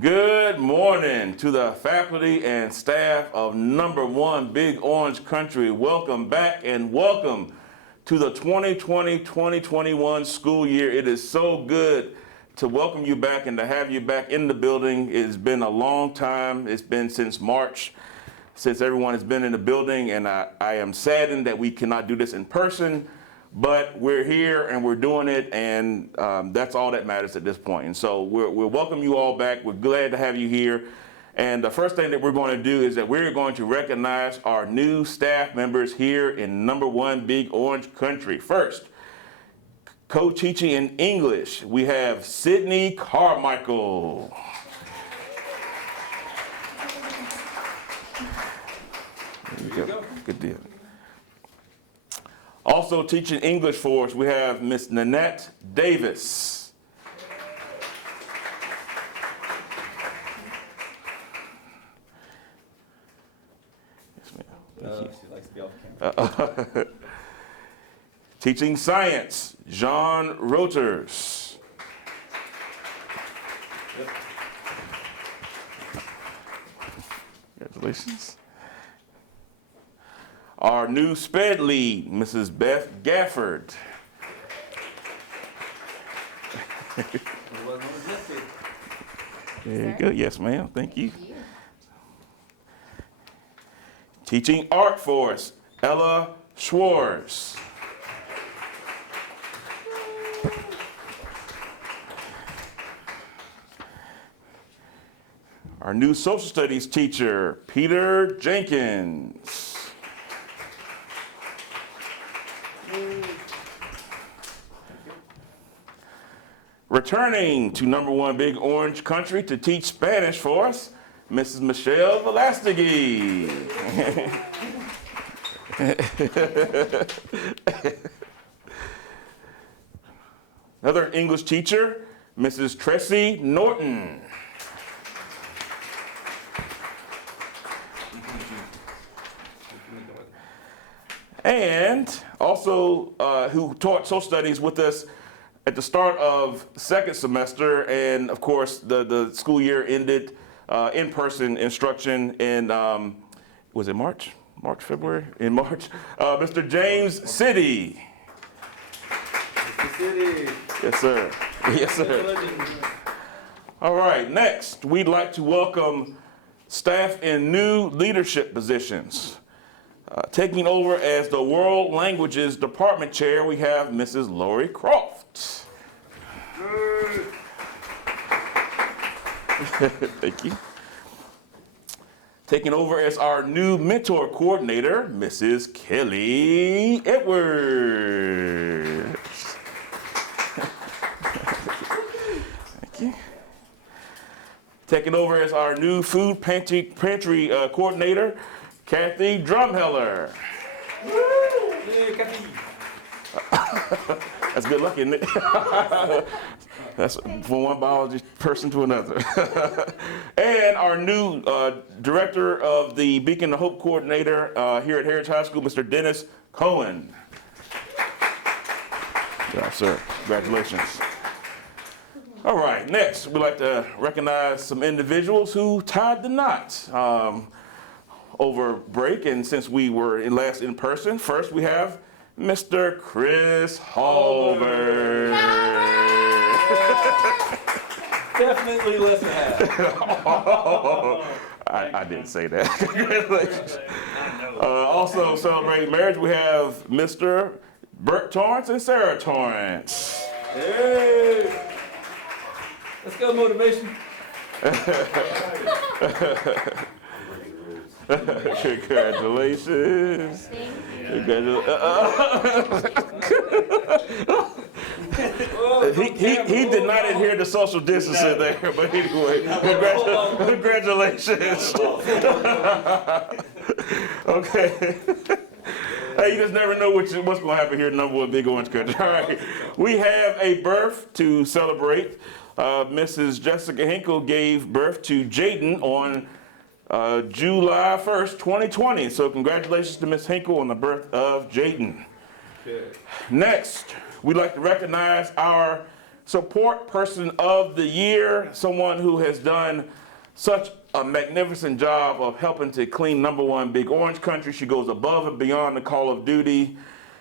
Good morning to the faculty and staff of number 1 Big Orange Country. Welcome back and welcome to the 2020-2021 school year. It is so good to welcome you back and to have you back in the building. It's been a long time. It's been since March, since everyone has been in the building, and I am saddened that we cannot do this in person, but we're here and we're doing it, and that's all that matters at this point. And so we'll welcome you all back. We're glad to have you here. And the first thing that we're going to do is that we're going to recognize our new staff members here in number 1 Big Orange Country. First, co-teaching in English, we have Sydney Carmichael. There you go. Good deal. Also teaching English for us, we have Miss Nanette Davis. Yes, ma'am. She likes to be off camera. Teaching science, John Roters. Yep. Congratulations. Our new SPED lead, Mrs. Beth Gafford. There you go. Yes, ma'am. Thank you. Teaching art for us, Ella Schwartz. Our new social studies teacher, Peter Jenkins. Returning to number 1 Big Orange Country to teach Spanish for us, Mrs. Michelle Velastegui. Another English teacher, Mrs. Tressie Norton. And also who taught social studies with us at the start of second semester, and of course the school year ended in-person instruction in, was it March? February? In March? Mr. James City. Mr. City. Yes, sir. Yes, sir. All right, next, we'd like to welcome staff in new leadership positions. Taking over as the World Languages Department Chair, we have Mrs. Lori Croft. Thank you. Taking over as our new mentor coordinator, Mrs. Kelly Edwards. Thank you. Taking over as our new food pantry coordinator, Kathy Drumheller. Hey, Kathy. That's good luck, isn't it? That's from one biology person to another. And our new director of the Beacon of Hope coordinator here at Heritage High School, Mr. Dennis Cohen. Good job, sir. Congratulations. All right, next, we'd like to recognize some individuals who tied the knot over break, and since we were last in person. First, we have Mr. Chris Halbert. Definitely less than half. I didn't say that. Congratulations. Also celebrating marriage, we have Mr. Bert Torrance and Sarah Torrance. Hey. Let's go, motivation. Congratulations. He did not adhere to social distancing there, but anyway, congratulations. Okay. Hey, you just never know what's going to happen here in number 1 Big Orange Country. All right. We have a birth to celebrate. Mrs. Jessica Hinkle gave birth to Jaden on July 1st, 2020. So congratulations to Ms. Hinkle on the birth of Jaden. Okay. Next, we'd like to recognize our Support Person of the Year, someone who has done such a magnificent job of helping to clean #1 Big Orange Country. She goes above and beyond the call of duty.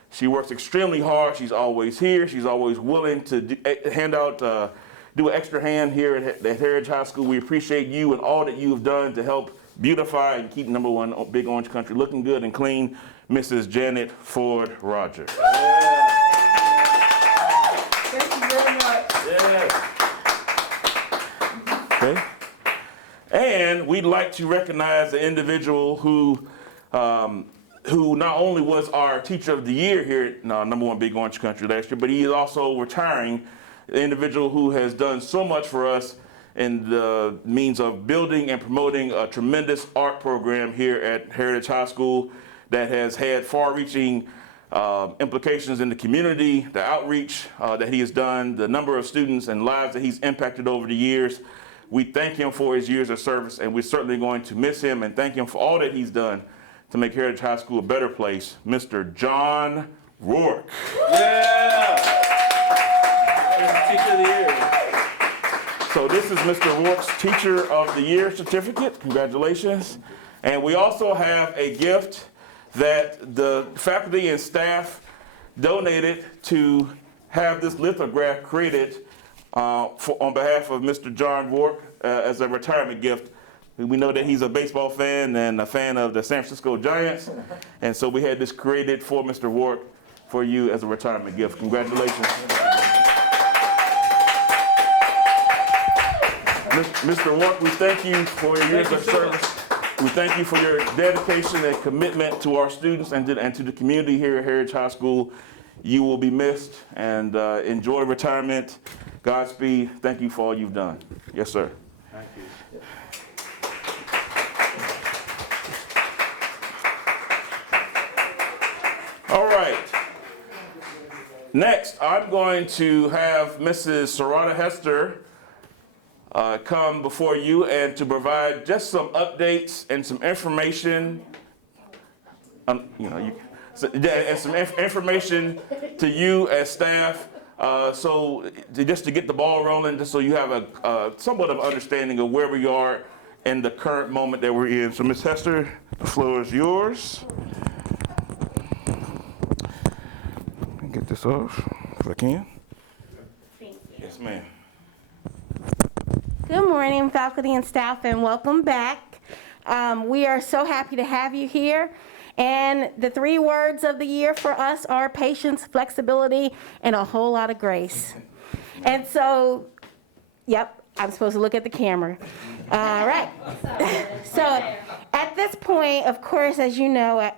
She works extremely hard. She's always here. She's always willing to do an extra hand here at Heritage High School. We appreciate you and all that you've done to help beautify and keep #1 Big Orange Country looking good and clean, Mrs. Janet Ford Rogers. Thank you very much. Yes. Okay. And we'd like to recognize the individual who not only was our Teacher of the Year here at #1 Big Orange Country last year, but he is also retiring, the individual who has done so much for us in the means of building and promoting a tremendous art program here at Heritage High School that has had far-reaching implications in the community, the outreach that he has done, the number of students and lives that he's impacted over the years. We thank him for his years of service, and we're certainly going to miss him and thank him for all that he's done to make Heritage High School a better place, Mr. John Rourke. Yeah! Teacher of the Year. So this is Mr. Rourke's Teacher of the Year certificate. Congratulations. And we also have a gift that the faculty and staff donated to have this lithograph created on behalf of Mr. John Rourke as a retirement gift. We know that he's a baseball fan and a fan of the San Francisco Giants, and so we had this created for Mr. Rourke for you as a retirement gift. Congratulations. Mr. Rourke, we thank you for your years of service. We thank you for your dedication and commitment to our students and to the community here at Heritage High School. You will be missed, and enjoy retirement. Godspeed. Thank you for all you've done. Yes, sir. Thank you. All right. Next, I'm going to have Mrs. Sarada Hester come before you and to provide just some updates and some information, and some information to you as staff. Just to get the ball rolling, just so you have a somewhat of understanding of where we are in the current moment that we're in. So, Ms. Hester, the floor is yours. Get this off if I can. Thank you. Yes, ma'am. Good morning, faculty and staff, and welcome back. We are so happy to have you here. And the 3 words of the year for us are patience, flexibility, and a whole lot of grace. And so, yep, I'm supposed to look at the camera. All right. So at this point, of course, as you know,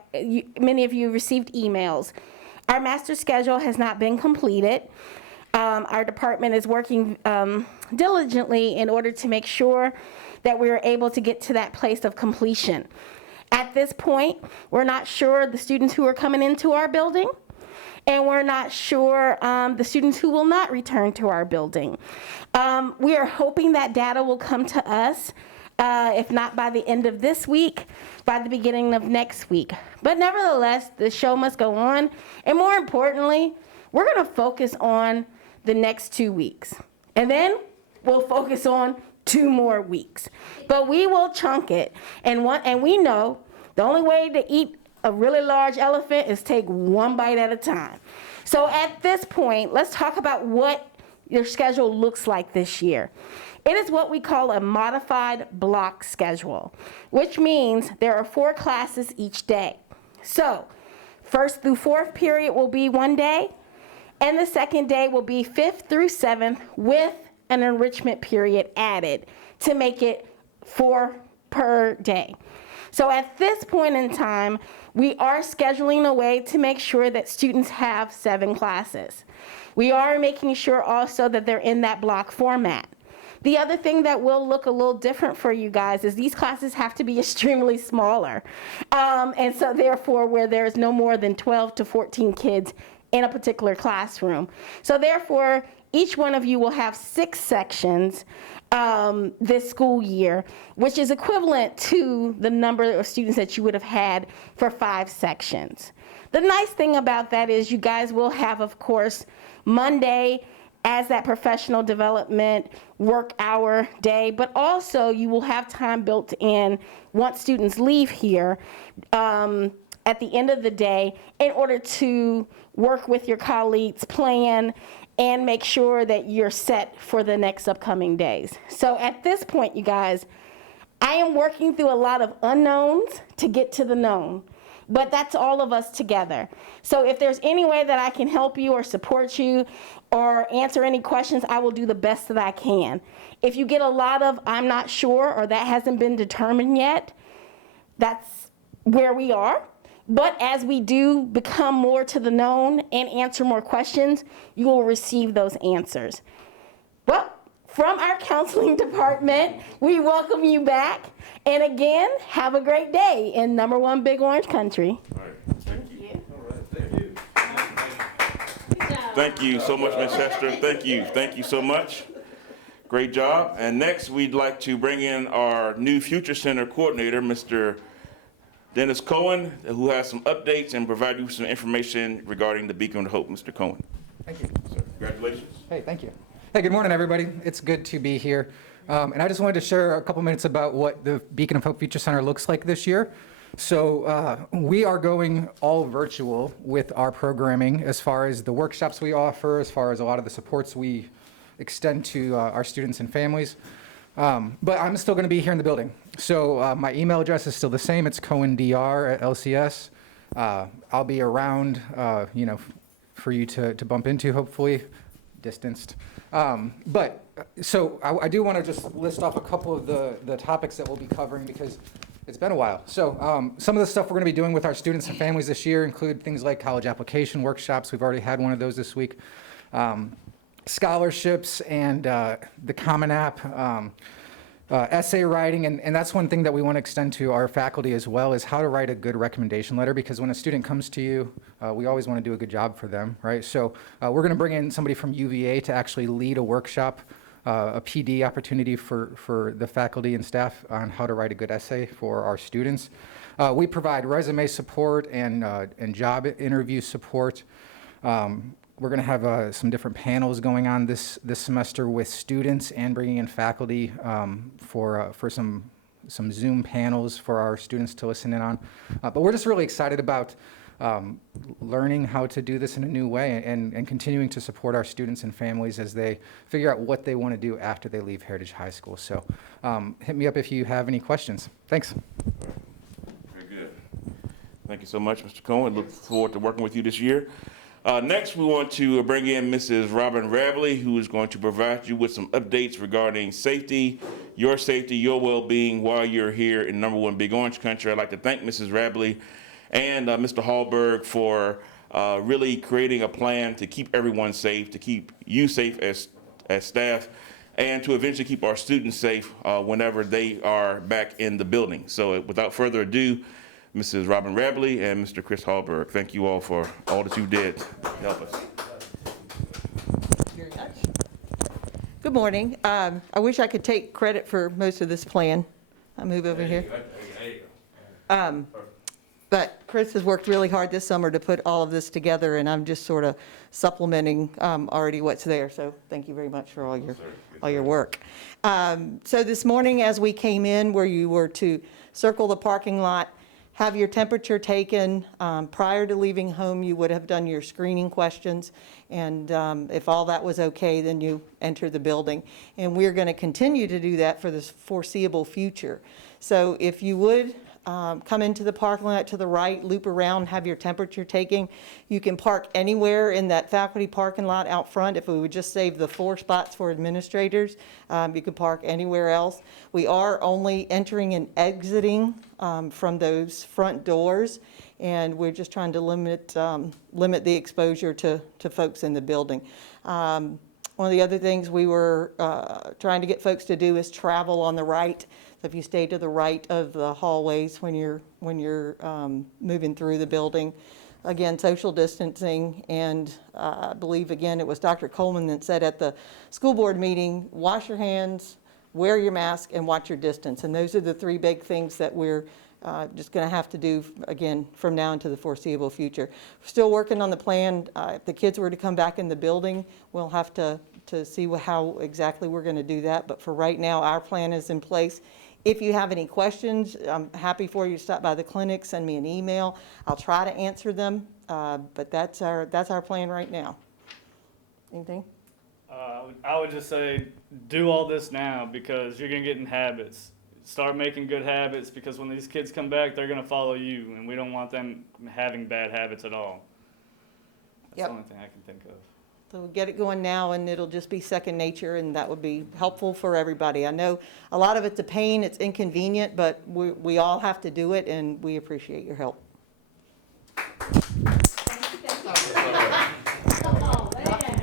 many of you received emails. Our master schedule has not been completed. Our department is working diligently in order to make sure that we are able to get to that place of completion. At this point, we're not sure the students who are coming into our building, and we're not sure the students who will not return to our building. We are hoping that data will come to us, if not by the end of this week, by the beginning of next week. But nevertheless, the show must go on, and more importantly, we're going to focus on the next 2 weeks, and then we'll focus on 2 more weeks. But we will chunk it, and we know the only way to eat a really large elephant is take 1 bite at a time. So at this point, let's talk about what your schedule looks like this year. It is what we call a modified block schedule, which means there are 4 classes each day. So 1st through 4th period will be 1 day, and the 2nd day will be 5th through 7th with an enrichment period added to make it 4 per day. So at this point in time, we are scheduling a way to make sure that students have 7 classes. We are making sure also that they're in that block format. The other thing that will look a little different for you guys is these classes have to be extremely smaller. And so therefore, where there's no more than 12 to 14 kids in a particular classroom. So therefore, each one of you will have 6 sections this school year, which is equivalent to the number of students that you would have had for 5 sections. The nice thing about that is you guys will have, of course, Monday as that professional development work hour day, but also you will have time built in once students leave here at the end of the day in order to work with your colleagues, plan, and make sure that you're set for the next upcoming days. So at this point, you guys, I am working through a lot of unknowns to get to the known, but that's all of us together. So if there's any way that I can help you or support you or answer any questions, I will do the best that I can. If you get a lot of I'm not sure or that hasn't been determined yet, that's where we are. But as we do become more to the known and answer more questions, you will receive those answers. Well, from our counseling department, we welcome you back. And again, have a great day in number one Big Orange Country. All right, thank you. Thank you so much, Ms. Hester. Thank you so much. Great job. And next, we'd like to bring in our new Future Center coordinator, Mr. Dennis Cohen, who has some updates and provide you some information regarding the Beacon of Hope. Mr. Cohen. Thank you. Sir, congratulations. Hey, thank you. Hey, good morning, everybody. It's good to be here. And I just wanted to share a couple minutes about what the Beacon of Hope Future Center looks like this year. So we are going all virtual with our programming as far as the workshops we offer, as far as a lot of the supports we extend to our students and families. But I'm still going to be here in the building. So my email address is still the same. It's cohendr@lcs. I'll be around, for you to bump into, hopefully, distanced. But so I do want to just list off a couple of the topics that we'll be covering because it's been a while. So some of the stuff we're going to be doing with our students and families this year include things like college application workshops. We've already had one of those this week. Scholarships and the Common App, essay writing, and that's one thing that we want to extend to our faculty as well, is how to write a good recommendation letter, because when a student comes to you, we always want to do a good job for them, right? So we're going to bring in somebody from UVA to actually lead a workshop, a PD opportunity for the faculty and staff on how to write a good essay for our students. We provide resume support and job interview support. We're going to have some different panels going on this semester with students and bringing in faculty for some Zoom panels for our students to listen in on. But we're just really excited about learning how to do this in a new way and continuing to support our students and families as they figure out what they want to do after they leave Heritage High School. So hit me up if you have any questions. Thanks. Very good. Thank you so much, Mr. Cohen. Look forward to working with you this year. Next, we want to bring in Mrs. Robin Rabley, who is going to provide you with some updates regarding safety, your well-being while you're here in number one Big Orange Country. I'd like to thank Mrs. Rabley and Mr. Hallberg for really creating a plan to keep everyone safe, to keep you safe as staff, and to eventually keep our students safe whenever they are back in the building. So without further ado, Mrs. Robin Rabley and Mr. Chris Hallberg, thank you all for all that you did to help us. Very much. Good morning. I wish I could take credit for most of this plan. I'll move over here. But Chris has worked really hard this summer to put all of this together, and I'm just sort of supplementing already what's there. So thank you very much for all your work. So this morning, as we came in, where you were to circle the parking lot, have your temperature taken. Prior to leaving home, you would have done your screening questions, and if all that was okay, then you enter the building. And we're going to continue to do that for the foreseeable future. So if you would come into the parking lot to the right, loop around, have your temperature taken. You can park anywhere in that faculty parking lot out front. If we would just save the 4 spots for administrators, you could park anywhere else. We are only entering and exiting from those front doors, and we're just trying to limit the exposure to folks in the building. One of the other things we were trying to get folks to do is travel on the right. So if you stay to the right of the hallways when you're moving through the building, again, social distancing, and I believe, again, it was Dr. Coleman that said at the school board meeting, wash your hands, wear your mask, and watch your distance. And those are the 3 big things that we're just going to have to do, again, from now into the foreseeable future. We're still working on the plan. If the kids were to come back in the building, we'll have to to see how exactly we're going to do that. But for right now, our plan is in place. If you have any questions, I'm happy for you to stop by the clinic, send me an email. I'll try to answer them, but that's our plan right now. Anything? I would just say do all this now because you're going to get in habits. Start making good habits because when these kids come back, they're going to follow you, and we don't want them having bad habits at all. That's Yep. the only thing I can think of. So we'll get it going now, and it'll just be second nature, and that would be helpful for everybody. I know a lot of it's a pain, it's inconvenient, but we all have to do it, and we appreciate your help.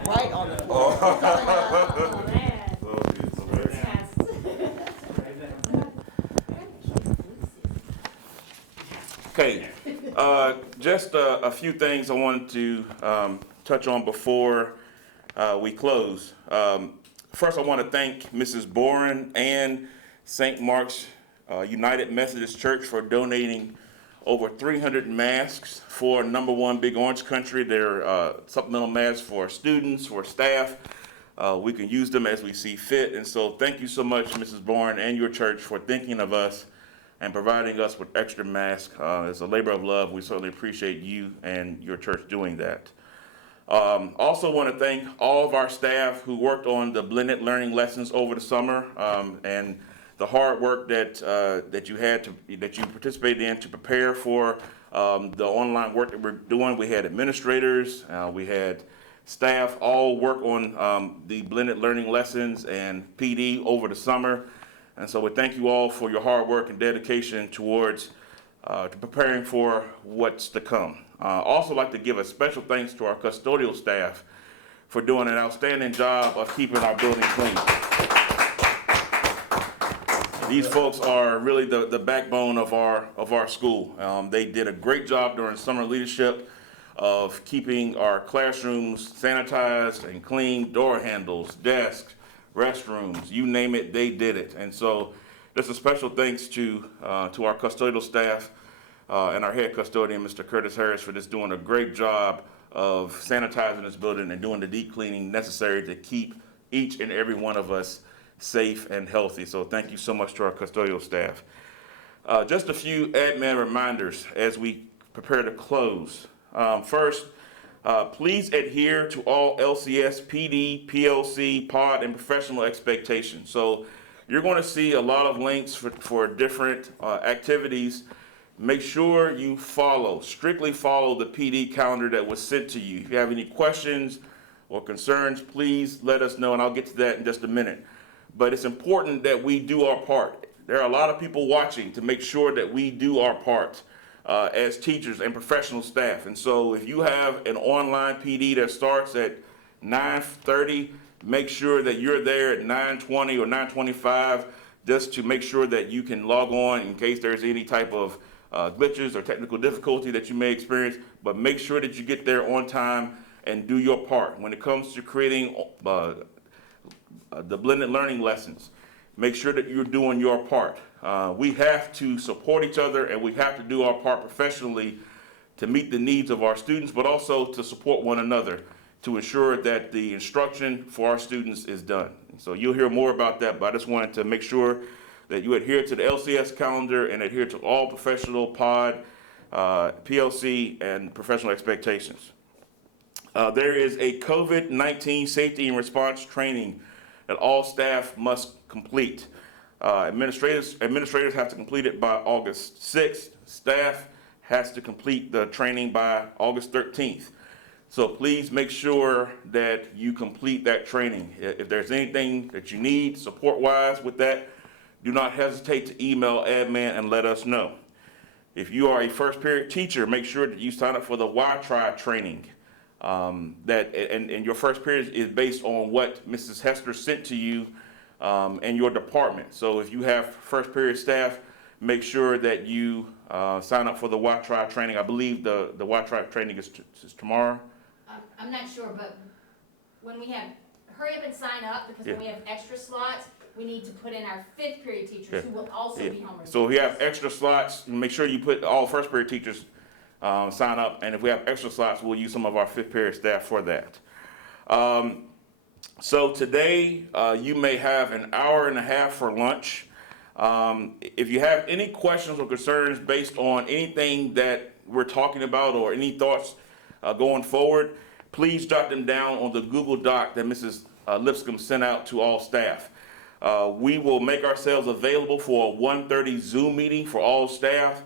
Right on the floor. Okay, just a few things I wanted to touch on before we close. First, I want to thank Mrs. Boren and St. Mark's United Methodist Church for donating over 300 masks for number one Big Orange Country. They're supplemental masks for students, for staff. We can use them as we see fit. And so thank you so much, Mrs. Boren and your church, for thinking of us and providing us with extra masks. It's a labor of love. We certainly appreciate you and your church doing that. Also want to thank all of our staff who worked on the blended learning lessons over the summer, and the hard work that you participated in to prepare for the online work that we're doing. We had administrators, we had staff all work on the blended learning lessons and PD over the summer. And so we thank you all for your hard work and dedication towards to preparing for what's to come. Also like to give a special thanks to our custodial staff for doing an outstanding job of keeping our building clean. These folks are really the backbone of our school. They did a great job during summer leadership of keeping our classrooms sanitized and clean, door handles, desks, restrooms, you name it, they did it. And so just a special thanks to our custodial staff and our head custodian, Mr. Curtis Harris, for just doing a great job of sanitizing this building and doing the deep cleaning necessary to keep each and every one of us safe and healthy. So thank you so much to our custodial staff. Just a few admin reminders as we prepare to close. First, please adhere to all LCS, PD, PLC, POD, and professional expectations. So you're going to see a lot of links for different activities. Make sure you strictly follow the PD calendar that was sent to you. If you have any questions or concerns, please let us know, and I'll get to that in just a minute. But it's important that we do our part. There are a lot of people watching to make sure that we do our part as teachers and professional staff. And so if you have an online PD that starts at 9:30, make sure that you're there at 9:20 or 9:25 just to make sure that you can log on in case there's any type of glitches or technical difficulty that you may experience. But make sure that you get there on time and do your part. When it comes to creating the blended learning lessons, make sure that you're doing your part. We have to support each other, and we have to do our part professionally to meet the needs of our students, but also to support one another to ensure that the instruction for our students is done. So you'll hear more about that, but I just wanted to make sure that you adhere to the LCS calendar and adhere to all professional POD, PLC, and professional expectations. There is a COVID-19 safety and response training that all staff must complete. Administrators have to complete it by August 6th. Staff has to complete the training by August 13th. So please make sure that you complete that training. If there's anything that you need support-wise with that, do not hesitate to email admin and let us know. If you are a first period teacher, make sure that you sign up for the Y-Try training. And your first period is based on what Mrs. Hester sent to you and your department. So if you have first period staff, make sure that you sign up for the Y-Try training. I believe the Y-Try training is tomorrow. I'm not sure, but when we have, hurry up and sign up, because when we have extra slots, we need to put in our fifth period teachers who will also be home. So if you have extra slots, make sure you put all first period teachers sign up. And if we have extra slots, we'll use some of our fifth period staff for that. So today, you may have an hour and a half for lunch. If you have any questions or concerns based on anything that we're talking about or any thoughts going forward, please jot them down on the Google Doc that Mrs. Lipscomb sent out to all staff. We will make ourselves available for a 1:30 Zoom meeting for all staff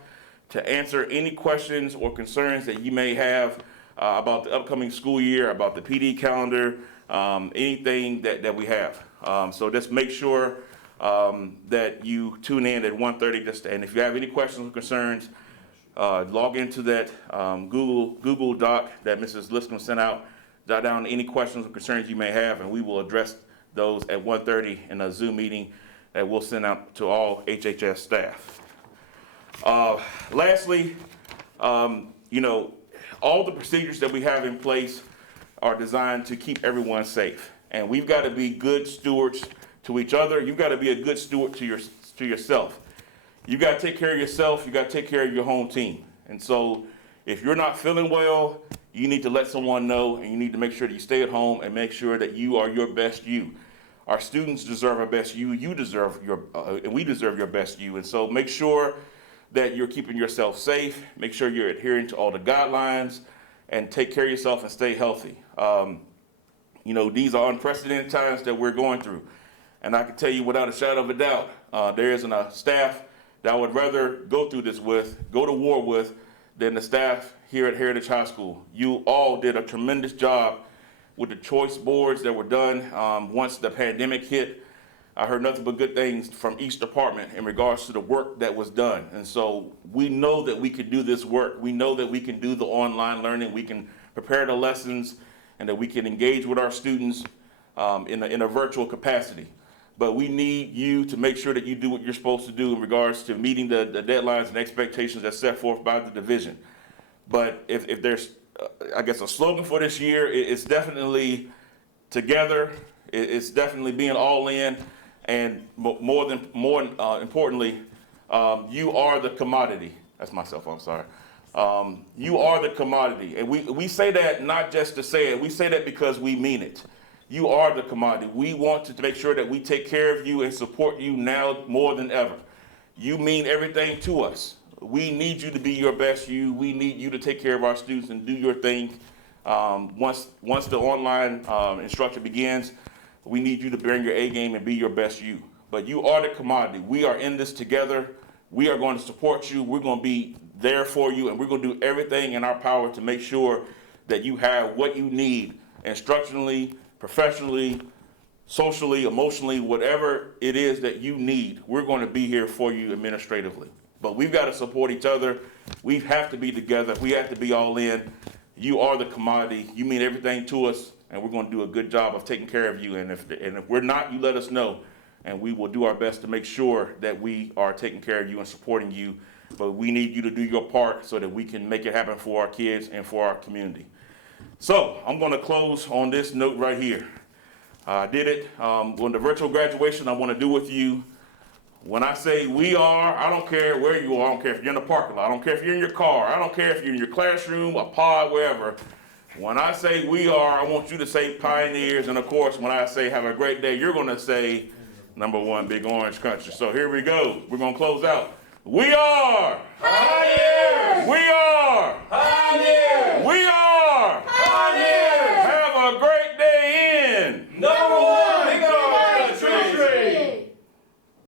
to answer any questions or concerns that you may have about the upcoming school year, about the PD calendar, anything that we have. So just make sure that you tune in at 1:30. And if you have any questions or concerns, log into that Google Doc that Mrs. Lipscomb sent out. Jot down any questions or concerns you may have, and we will address those at 1:30 in a Zoom meeting that we'll send out to all HHS staff. Lastly, all the procedures that we have in place are designed to keep everyone safe. And we've got to be good stewards to each other. You've got to be a good steward to yourself. You got to take care of yourself. You got to take care of your home team. And so if you're not feeling well, you need to let someone know, and you need to make sure that you stay at home and make sure that you are your best you. Our students deserve our best you. You deserve and we deserve your best you. And so make sure that you're keeping yourself safe. Make sure you're adhering to all the guidelines, and take care of yourself and stay healthy. These are unprecedented times that we're going through. And I can tell you without a shadow of a doubt, there isn't a staff that I would rather go to war with, than the staff here at Heritage High School. You all did a tremendous job with the choice boards that were done once the pandemic hit. I heard nothing but good things from each department in regards to the work that was done. And so we know that we can do this work. We know that we can do the online learning. We can prepare the lessons, and that we can engage with our students in a virtual capacity. But we need you to make sure that you do what you're supposed to do in regards to meeting the deadlines and expectations that's set forth by the division. But if there's, a slogan for this year, it's definitely together. It's definitely being all in. And more importantly, you are the commodity. That's my cell phone, sorry. You are the commodity. And we say that not just to say it, we say that because we mean it. You are the commodity. We want to make sure that we take care of you and support you now more than ever. You mean everything to us. We need you to be your best you. We need you to take care of our students and do your thing. Once the online instruction begins, we need you to bring your A game and be your best you. But you are the commodity. We are in this together. We are going to support you. We're going to be there for you, and we're going to do everything in our power to make sure that you have what you need instructionally, professionally, socially, emotionally, whatever it is that you need. We're going to be here for you administratively. But we've got to support each other. We have to be together. We have to be all in. You are the commodity. You mean everything to us, and we're going to do a good job of taking care of you. And if we're not, you let us know, and we will do our best to make sure that we are taking care of you and supporting you. But we need you to do your part so that we can make it happen for our kids and for our community. So I'm going to close on this note right here. I did it on the virtual graduation I want to do with you. When I say we are, I don't care where you are. I don't care if you're in the parking lot. I don't care if you're in your car. I don't care if you're in your classroom, a pod, wherever. When I say we are, I want you to say pioneers. And of course, when I say have a great day, you're going to say #1 Big Orange Country. So here we go. We're going to close out. We are pioneers. We are pioneers.